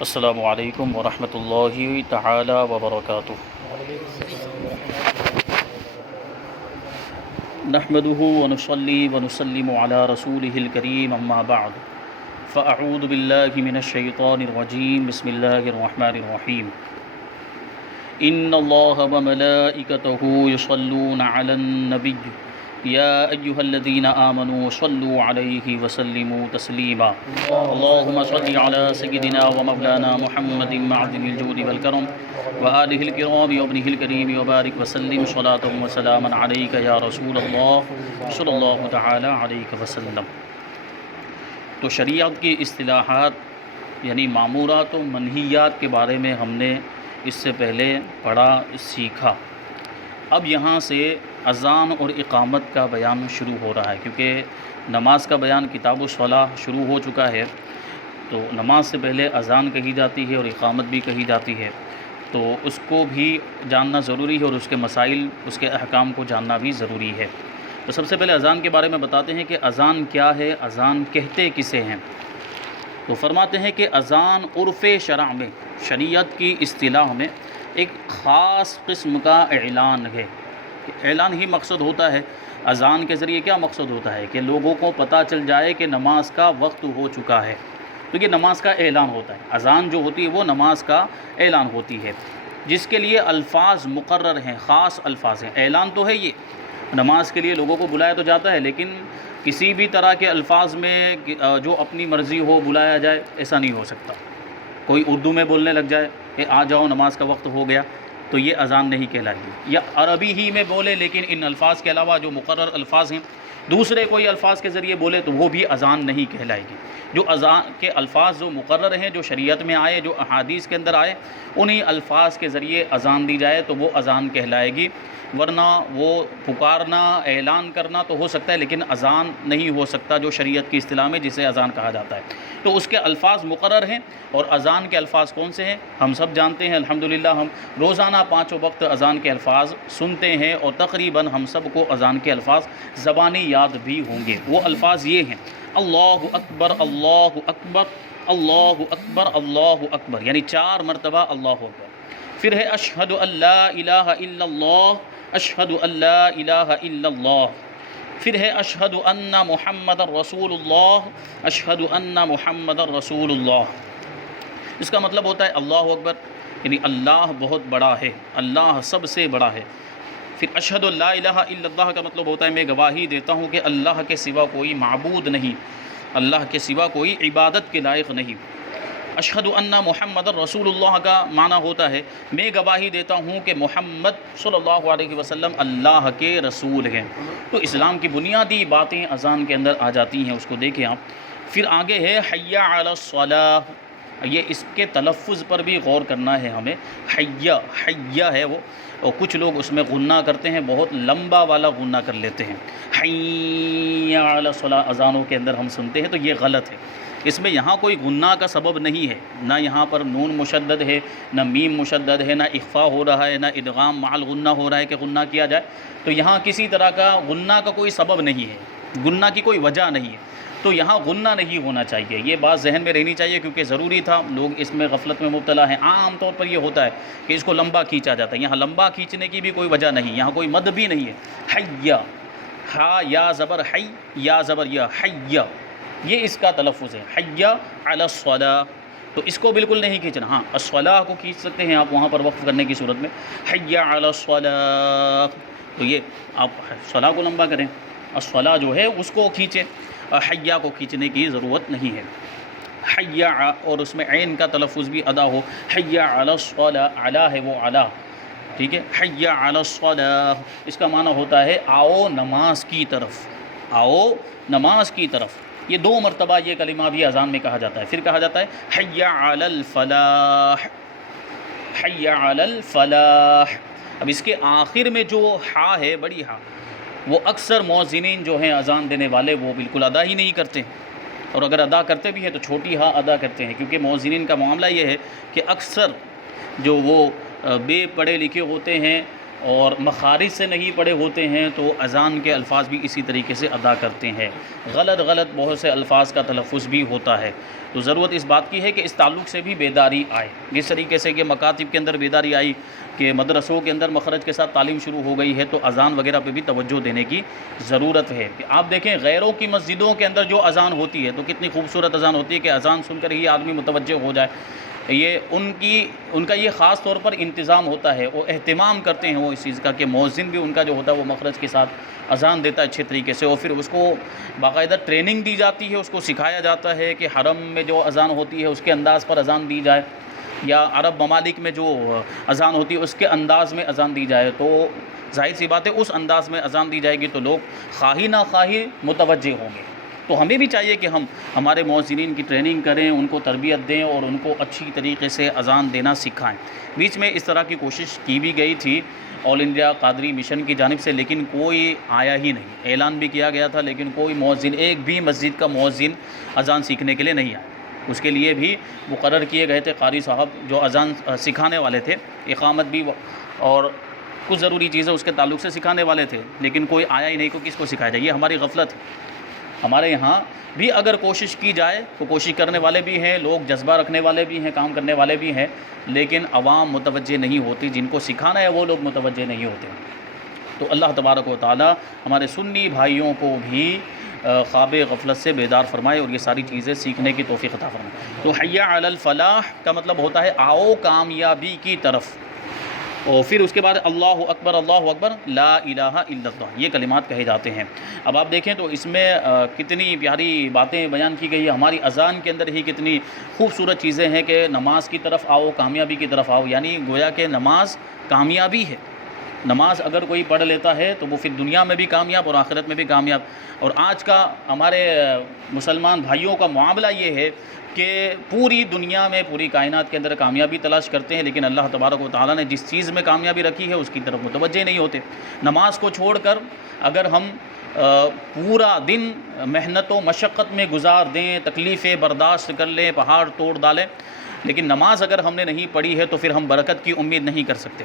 السلام علیکم ورحمۃ اللہ تعالی وبرکاتہ۔ نحمده ونصلي ونسلم على رسوله الكريم اما بعد فاعوذ باللہ من الشیطان الرجیم بسم اللہ الرحمن الرحیم۔ ان اللہ وملائکتہ یصلون علی النبی یا ایہا الذین آمنوا صلوا علیہ وسلموا تسلیما۔ اللہم صل علی سیدنا ومولانا محمد معدن الجود والکرم وآلہ الکرام وابنہ الکریم وبارک وسلم صلاۃ وسلاما علیک یا رسول اللہ صلی اللہ تعالی علیہ وسلم۔ تو شریعت کی اصطلاحات یعنی مامورات و منہیات کے بارے میں ہم نے اس سے پہلے پڑھا سیکھا۔ اب یہاں سے اذان اور اقامت کا بیان شروع ہو رہا ہے، کیونکہ نماز کا بیان کتاب الصلاۃ شروع ہو چکا ہے، تو نماز سے پہلے اذان کہی جاتی ہے اور اقامت بھی کہی جاتی ہے، تو اس کو بھی جاننا ضروری ہے اور اس کے مسائل، اس کے احکام کو جاننا بھی ضروری ہے۔ تو سب سے پہلے اذان کے بارے میں بتاتے ہیں کہ اذان کیا ہے، اذان کہتے کسے ہیں۔ تو فرماتے ہیں کہ اذان عرف شرع میں، شریعت کی اصطلاح میں ایک خاص قسم کا اعلان ہے۔ اعلان ہی مقصد ہوتا ہے۔ اذان کے ذریعے کیا مقصد ہوتا ہے کہ لوگوں کو پتہ چل جائے کہ نماز کا وقت ہو چکا ہے، تو یہ نماز کا اعلان ہوتا ہے۔ اذان جو ہوتی ہے وہ نماز کا اعلان ہوتی ہے، جس کے لیے الفاظ مقرر ہیں، خاص الفاظ ہیں۔ اعلان تو ہے یہ، نماز کے لیے لوگوں کو بلایا تو جاتا ہے، لیکن کسی بھی طرح کے الفاظ میں جو اپنی مرضی ہو بلایا جائے، ایسا نہیں ہو سکتا۔ کوئی اردو میں بولنے لگ جائے کہ آ جاؤ نماز کا وقت ہو گیا، تو یہ اذان نہیں کہلائے گی۔ یا عربی ہی میں بولے لیکن ان الفاظ کے علاوہ جو مقرر الفاظ ہیں دوسرے کوئی الفاظ کے ذریعے بولے تو وہ بھی اذان نہیں کہلائے گی۔ جو اذان کے الفاظ جو مقرر ہیں، جو شریعت میں آئے، جو احادیث کے اندر آئے، انہی الفاظ کے ذریعے اذان دی جائے تو وہ اذان کہلائے گی، ورنہ وہ پکارنا، اعلان کرنا تو ہو سکتا ہے لیکن اذان نہیں ہو سکتا جو شریعت کی اصطلاح میں جسے اذان کہا جاتا ہے۔ تو اس کے الفاظ مقرر ہیں، اور اذان کے الفاظ کون سے ہیں ہم سب جانتے ہیں الحمدللہ۔ ہم روزانہ 5 وقت اذان کے الفاظ سنتے ہیں، اور تقریباً ہم سب کو اذان کے الفاظ زبانی یاد بھی ہوں گے۔ وہ الفاظ یہ ہیں: اللہ اکبر، اللہ اکبر، اللہ اکبر، اللہ اکبر، یعنی 4 مرتبہ اللہ اکبر۔ پھر ہے اشہد ان لا الہ الا اللہ، اشہد ان لا الہ الا اللہ۔ پھر ہے اشہد ان محمد رسول اللہ، اشہد ان محمد رسول اللہ۔ اس کا مطلب ہوتا ہے اللہ اکبر یعنی اللہ بہت بڑا ہے، اللہ سب سے بڑا ہے۔ پھر اشہد ان لا الہ الا اللہ کا مطلب ہوتا ہے میں گواہی دیتا ہوں کہ اللہ کے سوا کوئی معبود نہیں، اللہ کے سوا کوئی عبادت کے لائق نہیں۔ اشہد ان محمد رسول اللہ کا معنی ہوتا ہے میں گواہی دیتا ہوں کہ محمد صلی اللہ علیہ وسلم اللہ کے رسول ہیں۔ تو اسلام کی بنیادی باتیں اذان کے اندر آ جاتی ہیں، اس کو دیکھیں آپ۔ پھر آگے ہے حی علی الصلاۃ، یہ اس کے تلفظ پر بھی غور کرنا ہے ہمیں۔ حیّ ہے وہ، اور کچھ لوگ اس میں غنہ کرتے ہیں، بہت لمبا والا غنہ کر لیتے ہیں۔ حی علی الصلاۃ اذانوں کے اندر ہم سنتے ہیں، تو یہ غلط ہے۔ اس میں یہاں کوئی غنہ کا سبب نہیں ہے، نہ یہاں پر نون مشدد ہے، نہ میم مشدد ہے، نہ اخفا ہو رہا ہے، نہ ادغام مع الغنہ ہو رہا ہے کہ غنہ کیا جائے۔ تو یہاں کسی طرح کا غنہ کا کوئی سبب نہیں ہے، غنہ کی کوئی وجہ نہیں ہے، تو یہاں غنہ نہیں ہونا چاہیے۔ یہ بات ذہن میں رہنی چاہیے، کیونکہ ضروری تھا، لوگ اس میں غفلت میں مبتلا ہیں۔ عام طور پر یہ ہوتا ہے کہ اس کو لمبا کھینچا جاتا ہے، یہاں لمبا کھینچنے کی بھی کوئی وجہ نہیں، یہاں کوئی مد بھی نہیں ہے۔ حی، ہا یا زبر حی، یا زبر یا، حی، یہ اس کا تلفظ ہے۔ حی علی الصلاۃ، تو اس کو بالکل نہیں کھینچنا۔ ہاں الصلاۃ کو کھینچ سکتے ہیں آپ وہاں پر وقف کرنے کی صورت میں، حی علی الصلاۃ، تو یہ آپ صلاۃ کو لمبا کریں، الصلاۃ جو ہے اس کو کھینچیں، حیّ کو کھینچنے کی ضرورت نہیں ہے۔ حیّ، اور اس میں عین کا تلفظ بھی ادا ہو، حیّ علی الصلاۃ، علی ہے وہ علی، ٹھیک ہے۔ حیّ علی الصلاۃ اس کا معنی ہوتا ہے آؤ نماز کی طرف، آؤ نماز کی طرف۔ یہ 2 مرتبہ یہ کلمہ بھی اذان میں کہا جاتا ہے۔ پھر کہا جاتا ہے حیّ علی الفلاح، حیّ علی الفلاح۔ اب اس کے آخر میں جو ہا ہے، بڑی ہا، وہ اکثر مؤذنین جو ہیں اذان دینے والے وہ بالکل ادا ہی نہیں کرتے، اور اگر ادا کرتے بھی ہیں تو چھوٹی ہا ادا کرتے ہیں، کیونکہ مؤذنین کا معاملہ یہ ہے کہ اکثر جو وہ بے پڑھے لکھے ہوتے ہیں اور مخارج سے نہیں پڑھے ہوتے ہیں تو اذان کے الفاظ بھی اسی طریقے سے ادا کرتے ہیں، غلط بہت سے الفاظ کا تلفظ بھی ہوتا ہے۔ تو ضرورت اس بات کی ہے کہ اس تعلق سے بھی بیداری آئے، جس طریقے سے کہ مکاتب کے اندر بیداری آئی کہ مدرسوں کے اندر مخرج کے ساتھ تعلیم شروع ہو گئی ہے، تو اذان وغیرہ پہ بھی توجہ دینے کی ضرورت ہے۔ کہ آپ دیکھیں غیروں کی مسجدوں کے اندر جو اذان ہوتی ہے تو کتنی خوبصورت اذان ہوتی ہے کہ اذان سن کر ہی آدمی متوجہ ہو جائے۔ یہ ان کا یہ خاص طور پر انتظام ہوتا ہے، وہ اہتمام کرتے ہیں وہ اس چیز کا کہ مؤذن بھی ان کا جو ہوتا ہے وہ مخرج کے ساتھ اذان دیتا ہے اچھے طریقے سے، اور پھر اس کو باقاعدہ ٹریننگ دی جاتی ہے، اس کو سکھایا جاتا ہے کہ حرم میں جو اذان ہوتی ہے اس کے انداز پر اذان دی جائے، یا عرب ممالک میں جو اذان ہوتی ہے اس کے انداز میں اذان دی جائے۔ تو ظاہر سی بات ہے اس انداز میں اذان دی جائے گی تو لوگ خواہی نہ خواہی متوجہ ہوں گے۔ تو ہمیں بھی چاہیے کہ ہم ہمارے مؤذنین کی ٹریننگ کریں، ان کو تربیت دیں اور ان کو اچھی طریقے سے اذان دینا سکھائیں۔ بیچ میں اس طرح کی کوشش کی بھی گئی تھی آل انڈیا قادری مشن کی جانب سے، لیکن کوئی آیا ہی نہیں۔ اعلان بھی کیا گیا تھا لیکن کوئی مؤذن، ایک بھی مسجد کا مؤذن اذان سیکھنے کے لیے نہیں آیا۔ اس کے لیے بھی مقرر کیے گئے تھے قاری صاحب جو اذان سکھانے والے تھے، اقامت بھی اور کچھ ضروری چیزیں اس کے تعلق سے سکھانے والے تھے، لیکن کوئی آیا ہی نہیں، کو کس کو سکھایا جائے؟ یہ ہماری غفلت ہے۔ ہمارے یہاں بھی اگر کوشش کی جائے تو کوشش کرنے والے بھی ہیں، لوگ جذبہ رکھنے والے بھی ہیں، کام کرنے والے بھی ہیں، لیکن عوام متوجہ نہیں ہوتی، جن کو سکھانا ہے وہ لوگ متوجہ نہیں ہوتے۔ تو اللہ تبارک و تعالی ہمارے سنی بھائیوں کو بھی خواب غفلت سے بیدار فرمائے اور یہ ساری چیزیں سیکھنے کی توفیق عطا فرمائے۔ تو حی علی الفلاح کا مطلب ہوتا ہے آؤ کامیابی کی طرف، اور پھر اس کے بعد اللہ اکبر لا الہ الا اللہ، یہ کلمات کہے جاتے ہیں۔ اب آپ دیکھیں تو اس میں کتنی پیاری باتیں بیان کی گئی ہے۔ ہماری اذان کے اندر ہی کتنی خوبصورت چیزیں ہیں کہ نماز کی طرف آؤ، کامیابی کی طرف آؤ، یعنی گویا کہ نماز کامیابی ہے۔ نماز اگر کوئی پڑھ لیتا ہے تو وہ پھر دنیا میں بھی کامیاب اور آخرت میں بھی کامیاب۔ اور آج کا ہمارے مسلمان بھائیوں کا معاملہ یہ ہے کہ پوری دنیا میں، پوری کائنات کے اندر کامیابی تلاش کرتے ہیں، لیکن اللہ تبارک و تعالیٰ نے جس چیز میں کامیابی رکھی ہے اس کی طرف متوجہ نہیں ہوتے۔ نماز کو چھوڑ کر اگر ہم پورا دن محنت و مشقت میں گزار دیں، تکلیفیں برداشت کر لیں، پہاڑ توڑ ڈالیں، لیکن نماز اگر ہم نے نہیں پڑھی ہے تو پھر ہم برکت کی امید نہیں کر سکتے۔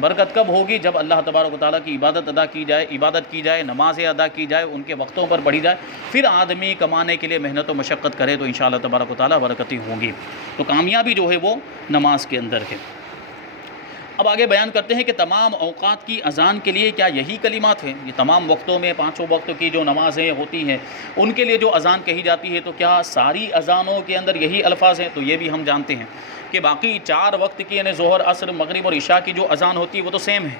برکت کب ہوگی؟ جب اللہ تبارک و تعالیٰ کی عبادت کی جائے، نمازیں ادا کی جائے، ان کے وقتوں پر پڑھی جائے، پھر آدمی کمانے کے لیے محنت و مشقت کرے تو انشاءاللہ تبارک و تعالیٰ برکتی ہوں گی۔ تو کامیابی جو ہے وہ نماز کے اندر ہے۔ اب آگے بیان کرتے ہیں کہ تمام اوقات کی اذان کے لیے کیا یہی کلمات ہیں؟ یہ تمام وقتوں میں، پانچوں وقت کی جو نمازیں ہوتی ہیں ان کے لیے جو اذان کہی جاتی ہے تو کیا ساری اذانوں کے اندر یہی الفاظ ہیں؟ تو یہ بھی ہم جانتے ہیں کہ باقی 4 وقت کی یعنی ظہر، عصر، مغرب اور عشاء کی جو اذان ہوتی ہے وہ تو سیم ہے،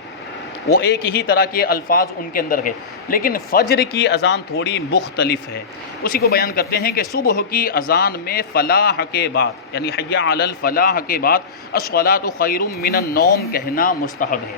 وہ ایک ہی طرح کے الفاظ ان کے اندر ہے، لیکن فجر کی اذان تھوڑی مختلف ہے۔ اسی کو بیان کرتے ہیں کہ صبح کی اذان میں فلاح کے بعد یعنی حی علی الفلاح کے بعد الصلاۃ خیر من النوم کہنا مستحب ہے،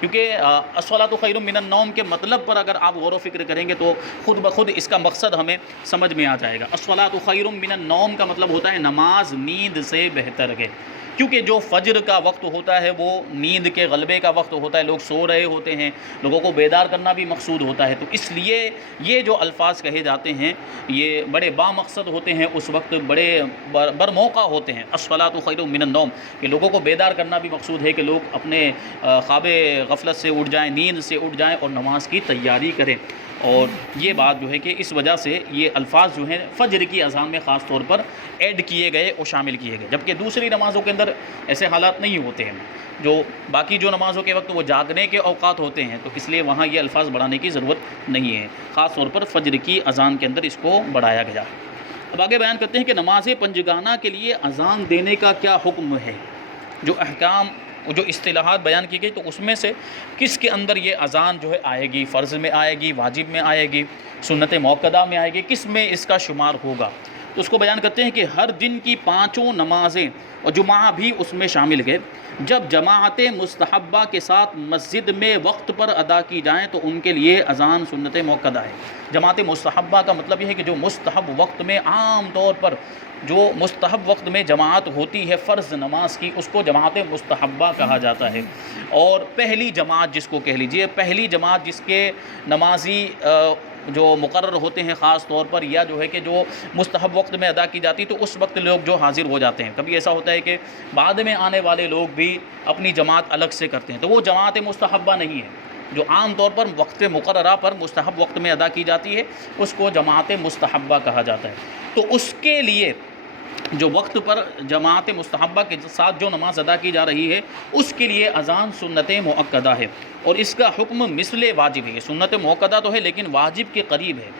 کیونکہ الصلاۃ خیر من النوم کے مطلب پر اگر آپ غور و فکر کریں گے تو خود بخود اس کا مقصد ہمیں سمجھ میں آ جائے گا۔ الصلاۃ خیر من النوم کا مطلب ہوتا ہے نماز نیند سے بہتر ہے، کیونکہ جو فجر کا وقت ہوتا ہے وہ نیند کے غلبے کا وقت ہوتا ہے، لوگ سو رہے ہوتے ہیں، لوگوں کو بیدار کرنا بھی مقصود ہوتا ہے، تو اس لیے یہ جو الفاظ کہے جاتے ہیں یہ بڑے بامقصد ہوتے ہیں، اس وقت بڑے برموقع ہوتے ہیں۔ الصلاۃ خیر من النوم کہ لوگوں کو بیدار کرنا بھی مقصود ہے کہ لوگ اپنے خواب غفلت سے اٹھ جائیں، نیند سے اٹھ جائیں اور نماز کی تیاری کریں۔ اور یہ بات جو ہے کہ اس وجہ سے یہ الفاظ جو ہیں فجر کی اذان میں خاص طور پر ایڈ کیے گئے اور شامل کیے گئے، جبکہ دوسری نمازوں کے اندر ایسے حالات نہیں ہوتے ہیں، جو باقی جو نمازوں کے وقت وہ جاگنے کے اوقات ہوتے ہیں، تو اس لیے وہاں یہ الفاظ بڑھانے کی ضرورت نہیں ہے، خاص طور پر فجر کی اذان کے اندر اس کو بڑھایا گیا ہے۔ اب آگے بیان کرتے ہیں کہ نماز پنجگانہ کے لیے اذان دینے کا کیا حکم ہے، جو احکام جو اصطلاحات بیان کی گئی تو اس میں سے کس کے اندر یہ اذان جو ہے آئے گی، فرض میں آئے گی، واجب میں آئے گی، سنت موقدہ میں آئے گی، کس میں اس کا شمار ہوگا؟ تو اس کو بیان کرتے ہیں کہ ہر دن کی 5 نمازیں اور جمعہ بھی اس میں شامل ہے، جب جماعت مستحبہ کے ساتھ مسجد میں وقت پر ادا کی جائیں تو ان کے لیے اذان سنت موقدہ ہے۔ جماعت مستحبہ کا مطلب یہ ہے کہ جو مستحب وقت میں، عام طور پر جو مستحب وقت میں جماعت ہوتی ہے فرض نماز کی، اس کو جماعت مستحبہ کہا جاتا ہے۔ اور پہلی جماعت جس کو کہہ لیجئے، پہلی جماعت جس کے نمازی جو مقرر ہوتے ہیں خاص طور پر، یا جو ہے کہ جو مستحب وقت میں ادا کی جاتی، تو اس وقت لوگ جو حاضر ہو جاتے ہیں۔ کبھی ایسا ہوتا ہے کہ بعد میں آنے والے لوگ بھی اپنی جماعت الگ سے کرتے ہیں، تو وہ جماعت مستحبہ نہیں ہے۔ جو عام طور پر وقت مقررہ پر مستحب وقت میں ادا کی جاتی ہے اس کو جماعت مستحبہ کہا جاتا ہے۔ تو اس کے لیے جو وقت پر جماعت مستحبہ کے ساتھ جو نماز ادا کی جا رہی ہے اس کے لیے اذان سنت مؤکدہ ہے، اور اس کا حکم مثل واجب ہے۔ یہ سنت مؤکدہ تو ہے لیکن واجب کے قریب ہے،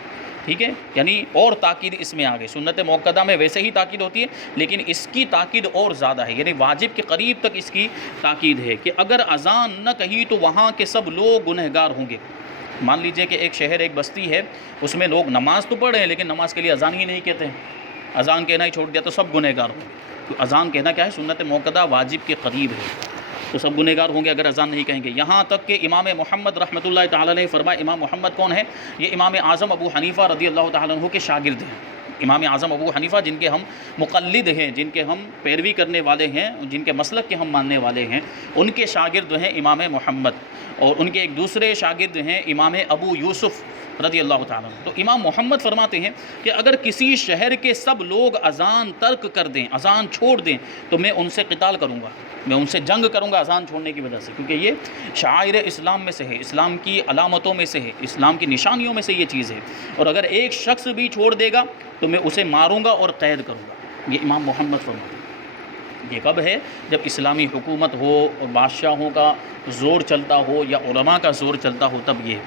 ٹھیک ہے، یعنی اور تاکید اس میں آگے۔ سنت مؤکدہ میں ویسے ہی تاکید ہوتی ہے لیکن اس کی تاکید اور زیادہ ہے، یعنی واجب کے قریب تک اس کی تاکید ہے کہ اگر اذان نہ کہی تو وہاں کے سب لوگ گنہگار ہوں گے۔ مان لیجئے کہ ایک شہر، ایک بستی ہے، اس میں لوگ نماز تو پڑھ رہے ہیں لیکن نماز کے لیے اذان ہی نہیں کہتے ہیں، اذان کہنا ہی چھوڑ دیا تو سب گنہگار ہوں گے۔ تو اذان کہنا کیا ہے؟ سنت مؤکدہ واجب کے قریب ہے، تو سب گنہگار ہوں گے اگر اذان نہیں کہیں گے۔ یہاں تک کہ امام محمد رحمۃ اللہ تعالیٰ نے فرمایا، امام محمد کون ہے؟ یہ امام اعظم ابو حنیفہ رضی اللہ تعالیٰ عنہ کے شاگرد ہیں۔ امام اعظم ابو حنیفہ جن کے ہم مقلد ہیں، جن کے ہم پیروی کرنے والے ہیں، جن کے مسلک کے ہم ماننے والے ہیں، ان کے شاگرد ہیں امام محمد، اور ان کے ایک دوسرے شاگرد ہیں امام ابو یوسف رضی اللہ تعالیٰ عنہ۔ تو امام محمد فرماتے ہیں کہ اگر کسی شہر کے سب لوگ اذان ترک کر دیں، اذان چھوڑ دیں، تو میں ان سے قتال کروں گا، میں ان سے جنگ کروں گا اذان چھوڑنے کی وجہ سے، کیونکہ یہ شعائر اسلام میں سے ہے، اسلام کی علامتوں میں سے ہے، اسلام کی نشانیوں میں سے یہ چیز ہے، اور اگر ایک شخص بھی چھوڑ دے گا تو میں اسے ماروں گا اور قید کروں گا۔ یہ امام محمد فرماتے ہیں۔ یہ کب ہے؟ جب اسلامی حکومت ہو اور بادشاہوں کا زور چلتا ہو یا علماء کا زور چلتا ہو، تب یہ،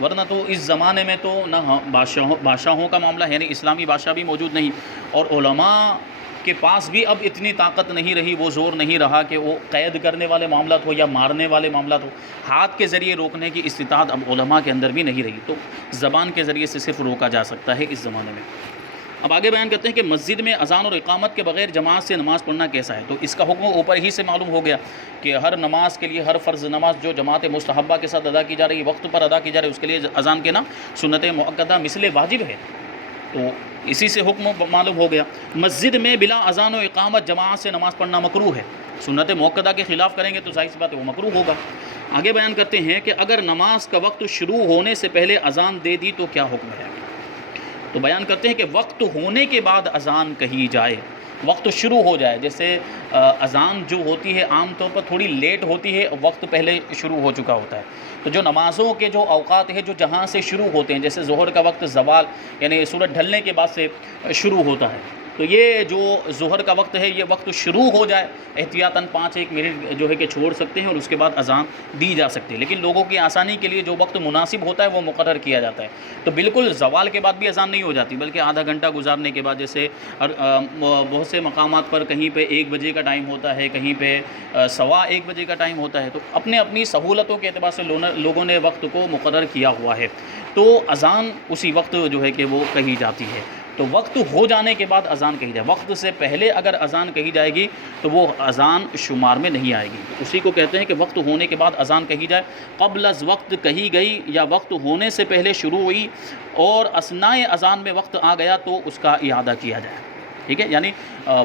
ورنہ تو اس زمانے میں تو نہ بادشاہوں کا معاملہ ہے، یعنی اسلامی بادشاہ بھی موجود نہیں، اور علماء کے پاس بھی اب اتنی طاقت نہیں رہی، وہ زور نہیں رہا کہ وہ قید کرنے والے معاملات ہو یا مارنے والے معاملات ہو، ہاتھ کے ذریعے روکنے کی استطاعت اب علماء کے اندر بھی نہیں رہی، تو زبان کے ذریعے سے صرف روکا جا سکتا ہے اس زمانے میں۔ اب آگے بیان کرتے ہیں کہ مسجد میں اذان اور اقامت کے بغیر جماعت سے نماز پڑھنا کیسا ہے؟ تو اس کا حکم اوپر ہی سے معلوم ہو گیا کہ ہر نماز کے لیے، ہر فرض نماز جو جماعت مستحبہ کے ساتھ ادا کی جا رہی ہے، وقت پر ادا کی جا رہی ہے، اس کے لیے اذان کہنا سنت مؤکدہ مثل واجب ہے، تو اسی سے حکم معلوم ہو گیا۔ مسجد میں بلا اذان و اقامت جماعت سے نماز پڑھنا مکروہ ہے، سنت مؤکدہ کے خلاف کریں گے تو ظاہر سی بات ہے وہ مکروہ ہوگا۔ آگے بیان کرتے ہیں کہ اگر نماز کا وقت شروع ہونے سے پہلے اذان دے دی تو کیا حکم ہے؟ تو بیان کرتے ہیں کہ وقت ہونے کے بعد اذان کہی جائے، وقت شروع ہو جائے، جیسے اذان جو ہوتی ہے عام طور پر تھوڑی لیٹ ہوتی ہے، وقت پہلے شروع ہو چکا ہوتا ہے، تو جو نمازوں کے جو اوقات ہیں جو جہاں سے شروع ہوتے ہیں، جیسے ظہر کا وقت زوال یعنی سورج ڈھلنے کے بعد سے شروع ہوتا ہے، تو یہ جو ظہر کا وقت ہے یہ وقت شروع ہو جائے، احتیاطاً 5-1 منٹ جو ہے کہ چھوڑ سکتے ہیں اور اس کے بعد اذان دی جا سکتی ہے، لیکن لوگوں کی آسانی کے لیے جو وقت مناسب ہوتا ہے وہ مقرر کیا جاتا ہے، تو بالکل زوال کے بعد بھی اذان نہیں ہو جاتی بلکہ آدھا گھنٹہ گزارنے کے بعد، جیسے بہت سے مقامات پر کہیں پہ 1 بجے کا ٹائم ہوتا ہے، کہیں پہ 1:15 بجے کا ٹائم ہوتا ہے، تو اپنی سہولتوں کے اعتبار سے لوگوں نے وقت کو مقرر کیا ہوا ہے، تو اذان اسی وقت جو ہے کہ وہ کہی جاتی ہے۔ تو وقت ہو جانے کے بعد اذان کہی جائے، وقت سے پہلے اگر اذان کہی جائے گی تو وہ اذان شمار میں نہیں آئے گی، اسی کو کہتے ہیں کہ وقت ہونے کے بعد اذان کہی جائے، قبل از وقت کہی گئی یا وقت ہونے سے پہلے شروع ہوئی اور اثناء اذان میں وقت آ گیا تو اس کا اعادہ کیا جائے، ٹھیک ہے، یعنی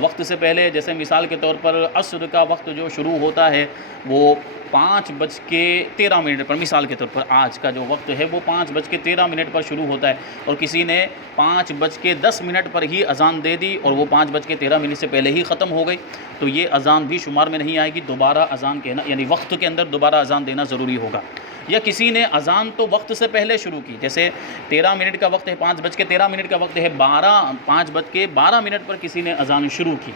وقت سے پہلے، جیسے مثال کے طور پر عصر کا وقت جو شروع ہوتا ہے وہ 5:13 پر، مثال کے طور پر آج کا جو وقت ہے وہ 5:13 پر شروع ہوتا ہے، اور کسی نے 5:10 پر ہی اذان دے دی اور وہ 5:13 سے پہلے ہی ختم ہو گئی، تو یہ اذان بھی شمار میں نہیں آئے گی، دوبارہ اذان کہنا یعنی وقت کے اندر دوبارہ اذان دینا ضروری ہوگا۔ یا کسی نے اذان تو وقت سے پہلے شروع کی، جیسے 13 منٹ کا وقت ہے، 5:13 کا وقت ہے، 5:12 پر کسی نے اذان شروع کی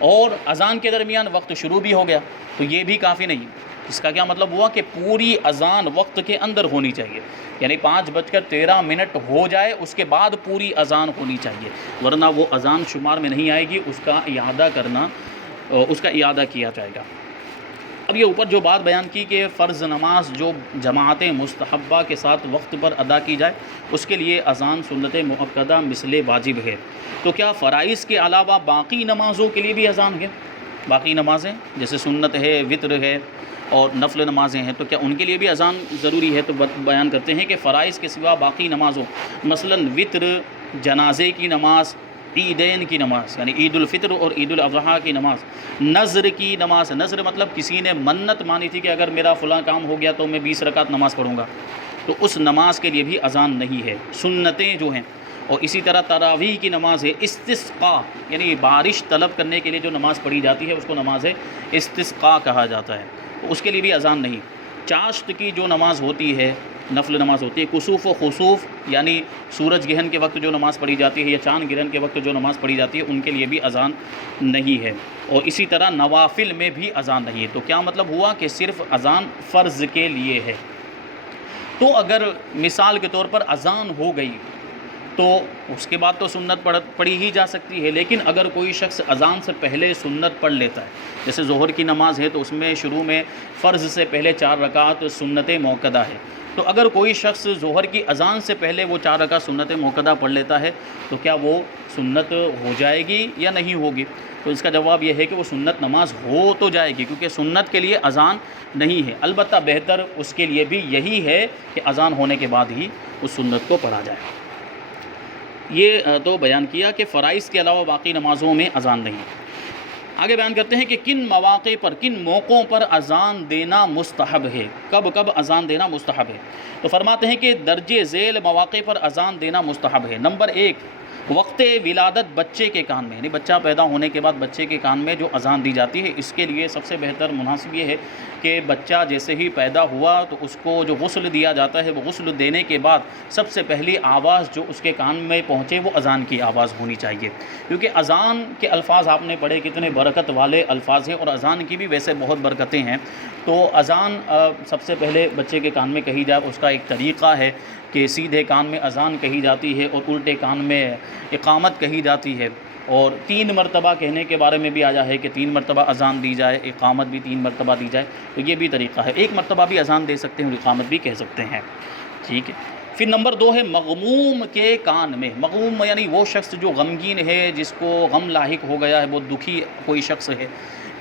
اور اذان کے درمیان وقت شروع بھی ہو گیا، تو یہ بھی کافی نہیں۔ اس کا کیا مطلب ہوا کہ پوری اذان وقت کے اندر ہونی چاہیے، یعنی 5:13 ہو جائے اس کے بعد پوری اذان ہونی چاہیے، ورنہ وہ اذان شمار میں نہیں آئے گی، اس کا اعادہ کیا جائے گا۔ اب یہ اوپر جو بات بیان کی کہ فرض نماز جو جماعت مستحبہ کے ساتھ وقت پر ادا کی جائے اس کے لیے اذان سنت مؤکدہ مثل واجب ہے، تو کیا فرائض کے علاوہ باقی نمازوں کے لیے بھی اذان ہے؟ باقی نمازیں جیسے سنت ہے، وطر ہے اور نفل نمازیں ہیں، تو کیا ان کے لیے بھی اذان ضروری ہے؟ تو بیان کرتے ہیں کہ فرائض کے سوا باقی نمازوں، مثلا وطر، جنازے کی نماز، عیدین کی نماز یعنی عید الفطر اور عید الاضحیٰ کی نماز، نذر کی نماز، نذر مطلب کسی نے منت مانی تھی کہ اگر میرا فلاں کام ہو گیا تو میں 20 رکعت نماز پڑھوں گا، تو اس نماز کے لیے بھی اذان نہیں ہے۔ سنتیں جو ہیں، اور اسی طرح تراویح کی نماز ہے، استسقاء یعنی بارش طلب کرنے کے لیے جو نماز پڑھی جاتی ہے اس کو نماز استسقاء کہا جاتا ہے، تو اس کے لیے بھی اذان نہیں۔ چاشت کی جو نماز ہوتی ہے، نفل نماز ہوتی ہے، کسوف و خسوف یعنی سورج گرہن کے وقت جو نماز پڑھی جاتی ہے یا چاند گرہن کے وقت جو نماز پڑھی جاتی ہے، ان کے لیے بھی اذان نہیں ہے۔ اور اسی طرح نوافل میں بھی اذان نہیں ہے۔ تو کیا مطلب ہوا کہ صرف اذان فرض کے لیے ہے۔ تو اگر مثال کے طور پر اذان ہو گئی تو اس کے بعد تو سنت پڑھی ہی جا سکتی ہے، لیکن اگر کوئی شخص اذان سے پہلے سنت پڑھ لیتا ہے، جیسے ظہر کی نماز ہے تو اس میں شروع میں فرض سے پہلے 4 رکعت سنت موقدہ ہے، تو اگر کوئی شخص ظہر کی اذان سے پہلے وہ 4 رکعت سنت موقدہ پڑھ لیتا ہے تو کیا وہ سنت ہو جائے گی یا نہیں ہوگی؟ تو اس کا جواب یہ ہے کہ وہ سنت نماز ہو تو جائے گی، کیونکہ سنت کے لیے اذان نہیں ہے۔ البتہ بہتر اس کے لیے بھی یہی ہے کہ اذان ہونے کے بعد ہی اس سنت کو پڑھا جائے۔ یہ تو بیان کیا کہ فرائض کے علاوہ باقی نمازوں میں اذان نہیں۔ آگے بیان کرتے ہیں کہ کن مواقع پر، کن موقعوں پر اذان دینا مستحب ہے، کب کب اذان دینا مستحب ہے۔ تو فرماتے ہیں کہ درجہ ذیل مواقع پر اذان دینا مستحب ہے۔ نمبر 1، وقت ولادت بچے کے کان میں، یعنی بچہ پیدا ہونے کے بعد بچے کے کان میں جو اذان دی جاتی ہے، اس کے لیے سب سے بہتر مناسب یہ ہے کہ بچہ جیسے ہی پیدا ہوا تو اس کو جو غسل دیا جاتا ہے، وہ غسل دینے کے بعد سب سے پہلی آواز جو اس کے کان میں پہنچے وہ اذان کی آواز ہونی چاہیے، کیونکہ اذان کے الفاظ آپ نے پڑھے کتنے برکت والے الفاظ ہیں، اور اذان کی بھی ویسے بہت برکتیں ہیں۔ تو اذان سب سے پہلے بچے کے کان میں کہی جائے، اس کا ایک طریقہ ہے کہ سیدھے کان میں اذان کہی جاتی ہے اور الٹے کان میں اقامت کہی جاتی ہے، اور 3 مرتبہ کہنے کے بارے میں بھی آیا ہے کہ 3 مرتبہ اذان دی جائے، اقامت بھی 3 مرتبہ دی جائے، تو یہ بھی طریقہ ہے۔ 1 مرتبہ بھی اذان دے سکتے ہیں اور اقامت بھی کہہ سکتے ہیں، ٹھیک ہے۔ پھر نمبر 2 ہے مغموم کے کان میں۔ مغموم یعنی وہ شخص جو غمگین ہے، جس کو غم لاحق ہو گیا ہے، بہت دکھی کوئی شخص ہے،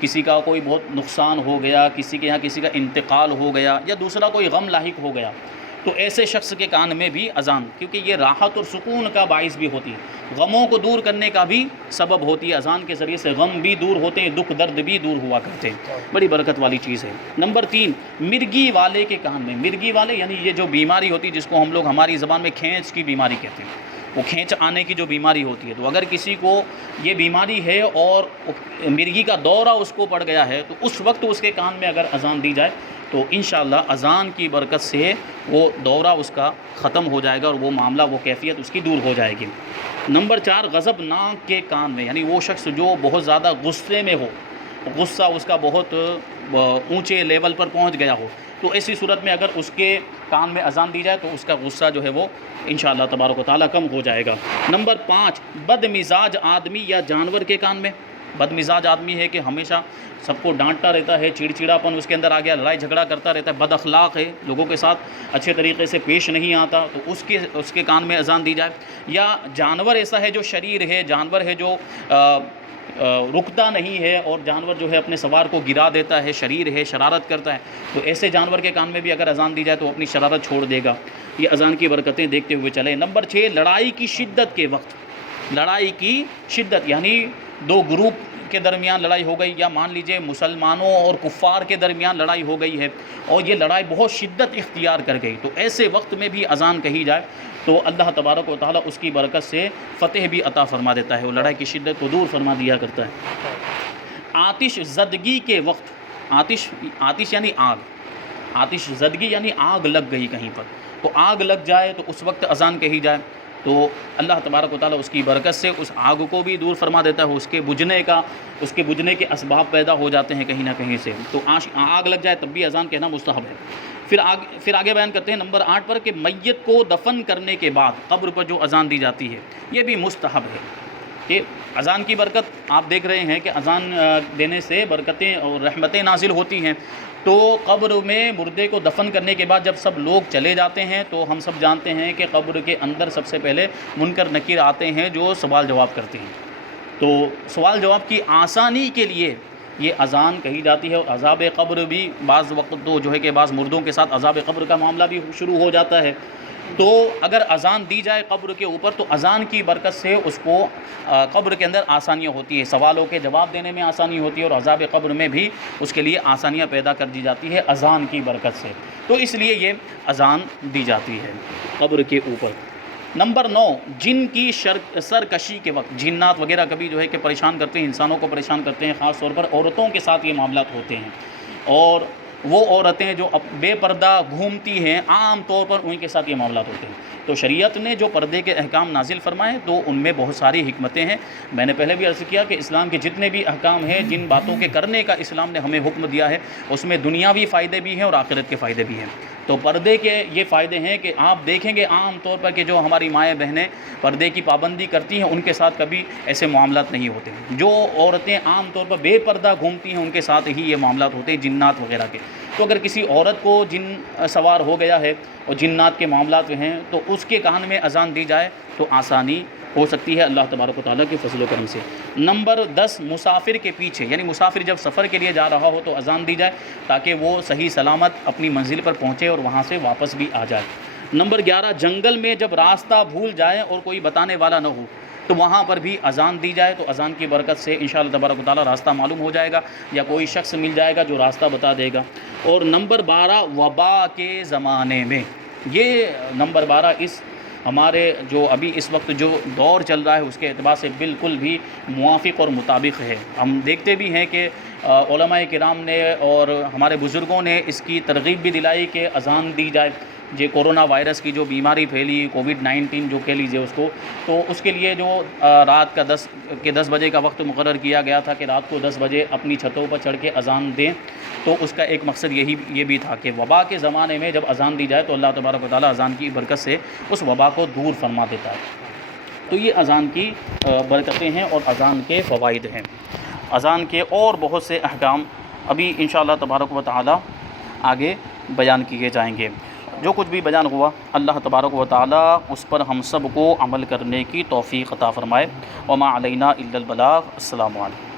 کسی کا کوئی بہت نقصان ہو گیا، کسی کے یہاں کسی کا انتقال ہو گیا، یا دوسرا کوئی غم لاحق ہو گیا، تو ایسے شخص کے کان میں بھی اذان، کیونکہ یہ راحت اور سکون کا باعث بھی ہوتی ہے، غموں کو دور کرنے کا بھی سبب ہوتی ہے۔ اذان کے ذریعے سے غم بھی دور ہوتے ہیں، دکھ درد بھی دور ہوا کرتے ہیں، بڑی برکت والی چیز ہے۔ نمبر 3، مرگی والے کے کان میں۔ مرگی والے یعنی یہ جو بیماری ہوتی ہے، جس کو ہم لوگ ہماری زبان میں کھینچ کی بیماری کہتے ہیں، وہ کھینچ آنے کی جو بیماری ہوتی ہے، تو اگر کسی کو یہ بیماری ہے اور مرگی کا دورہ اس کو پڑ گیا ہے، تو اس وقت اس کے کان میں اگر اذان دی جائے تو انشاءاللہ اذان کی برکت سے وہ دورہ اس کا ختم ہو جائے گا اور وہ معاملہ، وہ کیفیت اس کی دور ہو جائے گی۔ نمبر 4، غضبناک کے کان میں، یعنی وہ شخص جو بہت زیادہ غصے میں ہو، غصہ اس کا بہت اونچے لیول پر پہنچ گیا ہو، تو ایسی صورت میں اگر اس کے کان میں اذان دی جائے تو اس کا غصہ جو ہے وہ انشاءاللہ تبارک و تعالیٰ کم ہو جائے گا۔ نمبر 5، بد مزاج آدمی یا جانور کے کان میں۔ بد مزاج آدمی ہے کہ ہمیشہ سب کو ڈانٹتا رہتا ہے، چڑچڑاپن اس کے اندر آ گیا، لڑائی جھگڑا کرتا رہتا ہے، بد اخلاق ہے، لوگوں کے ساتھ اچھے طریقے سے پیش نہیں آتا، تو اس کے کان میں اذان دی جائے۔ یا جانور ایسا ہے جو شریر ہے، جانور ہے جو رکتا نہیں ہے، اور جانور جو ہے اپنے سوار کو گرا دیتا ہے، شریر ہے، شرارت کرتا ہے، تو ایسے جانور کے کان میں بھی اگر اذان دی جائے تو اپنی شرارت چھوڑ دے گا۔ یہ اذان کی برکتیں دیکھتے ہوئے چلے۔ نمبر 6، لڑائی کی شدت کے وقت۔ لڑائی کی شدت یعنی 2 گروپ کے درمیان لڑائی ہو گئی، یا مان لیجئے مسلمانوں اور کفار کے درمیان لڑائی ہو گئی ہے، اور یہ لڑائی بہت شدت اختیار کر گئی، تو ایسے وقت میں بھی اذان کہی جائے تو اللہ تبارک و تعالیٰ اس کی برکت سے فتح بھی عطا فرما دیتا ہے، وہ لڑائی کی شدت کو دور فرما دیا کرتا ہے۔ آتش زدگی کے وقت۔ آتش یعنی آگ، آتش زدگی یعنی آگ لگ گئی کہیں پر، تو آگ لگ جائے تو اس وقت اذان کہی جائے تو اللہ تبارک و تعالیٰ اس کی برکت سے اس آگ کو بھی دور فرما دیتا ہے، اس کے بجھنے کے اسباب پیدا ہو جاتے ہیں کہیں نہ کہیں سے، تو آگ لگ جائے تب بھی اذان کہنا مستحب ہے۔ پھر آگے بیان کرتے ہیں نمبر 8 پر کہ میت کو دفن کرنے کے بعد قبر پر جو اذان دی جاتی ہے یہ بھی مستحب ہے، کہ اذان کی برکت آپ دیکھ رہے ہیں کہ اذان دینے سے برکتیں اور رحمتیں نازل ہوتی ہیں، تو قبر میں مردے کو دفن کرنے کے بعد جب سب لوگ چلے جاتے ہیں تو ہم سب جانتے ہیں کہ قبر کے اندر سب سے پہلے منکر نکیر آتے ہیں جو سوال جواب کرتے ہیں، تو سوال جواب کی آسانی کے لیے یہ اذان کہی جاتی ہے۔ اور عذاب قبر بھی بعض وقت تو جو ہے کہ بعض مردوں کے ساتھ عذاب قبر کا معاملہ بھی شروع ہو جاتا ہے، تو اگر اذان دی جائے قبر کے اوپر تو اذان کی برکت سے اس کو قبر کے اندر آسانیاں ہوتی ہے، سوالوں کے جواب دینے میں آسانی ہوتی ہے، اور عذاب قبر میں بھی اس کے لیے آسانیاں پیدا کر دی جاتی ہے اذان کی برکت سے، تو اس لیے یہ اذان دی جاتی ہے قبر کے اوپر۔ نمبر 9، جن کی سرکشی کے وقت جنات وغیرہ کبھی جو ہے کہ پریشان کرتے ہیں، انسانوں کو پریشان کرتے ہیں، خاص طور پر عورتوں کے ساتھ یہ معاملات ہوتے ہیں، اور وہ عورتیں جو بے پردہ گھومتی ہیں عام طور پر ان کے ساتھ یہ معاملات ہوتے ہیں۔ تو شریعت نے جو پردے کے احکام نازل فرمائے تو ان میں بہت ساری حکمتیں ہیں۔ میں نے پہلے بھی عرض کیا کہ اسلام کے جتنے بھی احکام ہیں، جن باتوں کے کرنے کا اسلام نے ہمیں حکم دیا ہے، اس میں دنیاوی فائدے بھی ہیں اور آخرت کے فائدے بھی ہیں۔ تو پردے کے یہ فائدے ہیں کہ آپ دیکھیں گے عام طور پر کہ جو ہماری مائیں بہنیں پردے کی پابندی کرتی ہیں ان کے ساتھ کبھی ایسے معاملات نہیں ہوتے ہیں۔ جو عورتیں عام طور پر بے پردہ گھومتی ہیں ان کے ساتھ ہی یہ معاملات ہوتے ہیں جنات وغیرہ کے۔ تو اگر کسی عورت کو جن سوار ہو گیا ہے اور جنات کے معاملات ہیں تو اس کے کان میں اذان دی جائے تو آسانی ہو سکتی ہے اللہ تبارک و تعالیٰ کے فضل و کرم سے۔ نمبر 10، مسافر کے پیچھے، یعنی مسافر جب سفر کے لیے جا رہا ہو تو اذان دی جائے تاکہ وہ صحیح سلامت اپنی منزل پر پہنچے اور وہاں سے واپس بھی آ جائے۔ نمبر 11، جنگل میں جب راستہ بھول جائے اور کوئی بتانے والا نہ ہو تو وہاں پر بھی اذان دی جائے تو اذان کی برکت سے انشاءاللہ تبارک و تعالیٰ راستہ معلوم ہو جائے گا یا کوئی شخص مل جائے گا جو راستہ بتا دے گا۔ اور نمبر 12، وبا کے زمانے میں، یہ نمبر 12 اس ہمارے جو ابھی اس وقت جو دور چل رہا ہے اس کے اعتبار سے بالکل بھی موافق اور مطابق ہے۔ ہم دیکھتے بھی ہیں کہ علماء کرام نے اور ہمارے بزرگوں نے اس کی ترغیب بھی دلائی کہ اذان دی جائے۔ یہ کورونا وائرس کی جو بیماری پھیلی، کووڈ-19 جو کہہ لیجیے اس کو، تو اس کے لیے جو رات کا 10 بجے کا وقت مقرر کیا گیا تھا کہ رات کو 10 بجے اپنی چھتوں پر چڑھ کے اذان دیں، تو اس کا ایک مقصد یہ بھی تھا کہ وبا کے زمانے میں جب اذان دی جائے تو اللہ تبارک و تعالیٰ اذان کی برکت سے اس وبا کو دور فرما دیتا ہے۔ تو یہ اذان کی برکتیں ہیں اور اذان کے فوائد ہیں۔ اذان کے اور بہت سے احکام ابھی انشاءاللہ تبارک و تعالیٰ آگے بیان کیے جائیں گے۔ جو کچھ بھی بیان ہوا اللہ تبارک و تعالیٰ اس پر ہم سب کو عمل کرنے کی توفیق عطا فرمائے۔ وما علینا الا البلاغ۔ السلام علیکم۔